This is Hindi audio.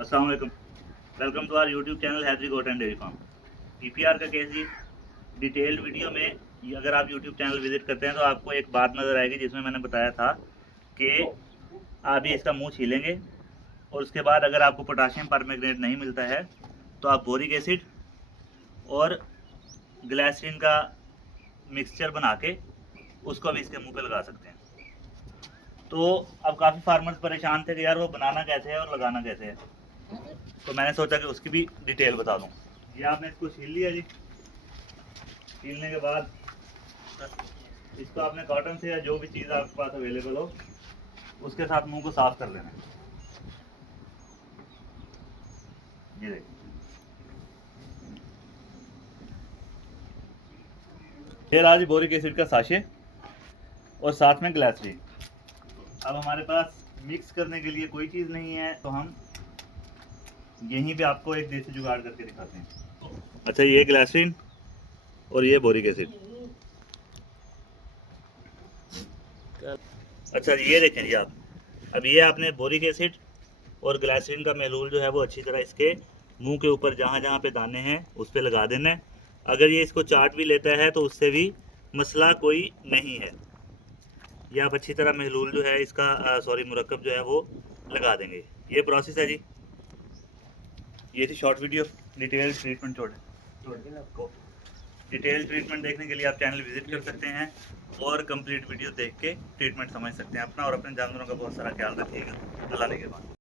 अस्सलाम वालेकुम। Welcome to our YouTube channel Haidari goat and dairy farm. PPR का केस जी डिटेल्ड वीडियो में अगर आप यूट्यूब चैनल विजिट करते हैं तो आपको एक बात नज़र आएगी जिसमें मैंने बताया था कि आप ये इसका मुंह छीलेंगे और उसके बाद अगर आपको पोटाशियम परमैंगनेट नहीं मिलता है तो आप बोरिक एसिड और ग्लाइसरीन का मिक्सचर बना के उसको भी इसके मुंह पे लगा सकते हैं। तो अब काफ़ी फार्मर्स परेशान थे कि यार वो बनाना कैसे है और लगाना कैसे है, तो मैंने सोचा कि उसकी भी डिटेल बता दूं। ये आपने इसको छील लिया जी। छीलने के बाद इसको आपने कॉटन से या जो भी चीज़ आपके पास अवेलेबल हो उसके साथ मुंह को साफ कर लेना है। ये देखिए, ये रहा जी बोरिक एसिड का साशे और साथ में ग्लाइसरीन। अब हमारे पास मिक्स करने के लिए कोई चीज़ नहीं है तो हम यहीं पे आपको एक देसी जुगाड़ करके दिखाते हैं। अच्छा, ये ग्लाइसरीन और ये बोरिक एसिड। अच्छा, ये देखें जी आप, अब ये आपने बोरिक एसिड और ग्लाइसरीन का महलूल जो है वो अच्छी तरह इसके मुंह के ऊपर जहाँ जहाँ पे दाने हैं उस पर लगा देना है। अगर ये इसको चाट भी लेता है तो उससे भी मसला कोई नहीं है। ये आप अच्छी तरह महलूल जो है इसका मुरक्कब जो है वो लगा देंगे। ये प्रोसेस है जी। ये थी short video detail treatment. Detail treatment देखने के लिए आप चैनल विजिट कर सकते हैं और कंप्लीट वीडियो देख के ट्रीटमेंट समझ सकते हैं। अपना और अपने जानवरों का बहुत सारा ख्याल रखिएगा। अल्लाह ने के बाद।